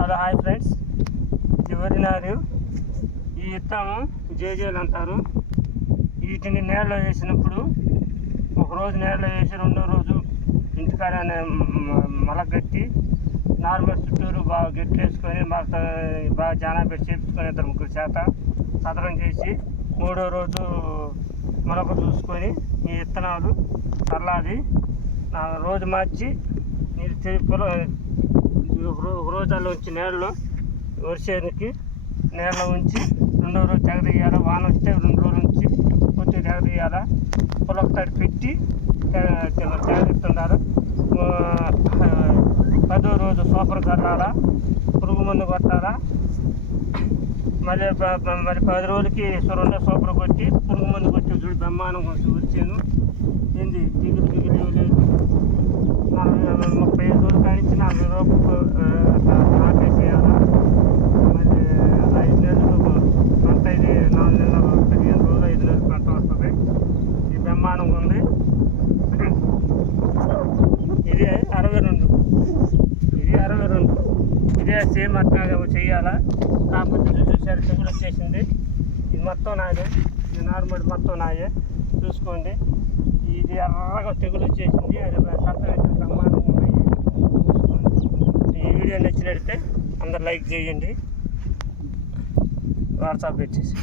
Hello hi friends. ఇది వరినారు ఈ ఇత్తము జేజేలు అంటారు. వీటిని నేలలో వేసినప్పుడు ఒక రోజు వేసి రెండో రోజు ఇంటికాడ మలగట్టి నార్మల్ చుట్టూరు బాగా గట్టివేసుకొని బాగా బాగా జానా పెట్టి చేపించుకొని ఇద్దరు ముగ్గురు చేత సదరం చేసి మూడో రోజు మొలక చూసుకొని ఈ విత్తనాలు చల్లాది రోజు మార్చి నీరు తె- ఒక రోజు అలా ఉంచి నీళ్ళలో వరిసేనికి నీళ్ళలో ఉంచి రెండో రోజు తెగదీయాలి వాన వస్తే రెండు రోజులు ఉంచి కొద్దిగా తెగదీయాలి పొలకు పెట్టి తెగదిస్తున్నారు పదో రోజు సూపర్ కట్టాలా పురుగు మందు కొట్టాలా. మళ్ళీ మరి పది రోజులకి రెండో సూపర్ కొట్టి పురుగు మందు కొట్టి చూడు బ్రహ్మాండం వచ్చాను ఏంది దిగులు దిగులు అదే సేమ్ అట్లాగా చేయాలా? కాకపోతే చూసారు తెగులు వచ్చేసింది. ఇది మొత్తం నాదే. ఇది నార్మల్ మొత్తం నాయే. చూసుకోండి. ఇది ఎర్రగా తెగులు వచ్చేసింది. అది సత్తం సమానం ఉన్నాయి చూసుకోండి. ఈ వీడియో నచ్చినట్లయితే అందరు లైక్ చేయండి. వాట్సాప్ వచ్చేసి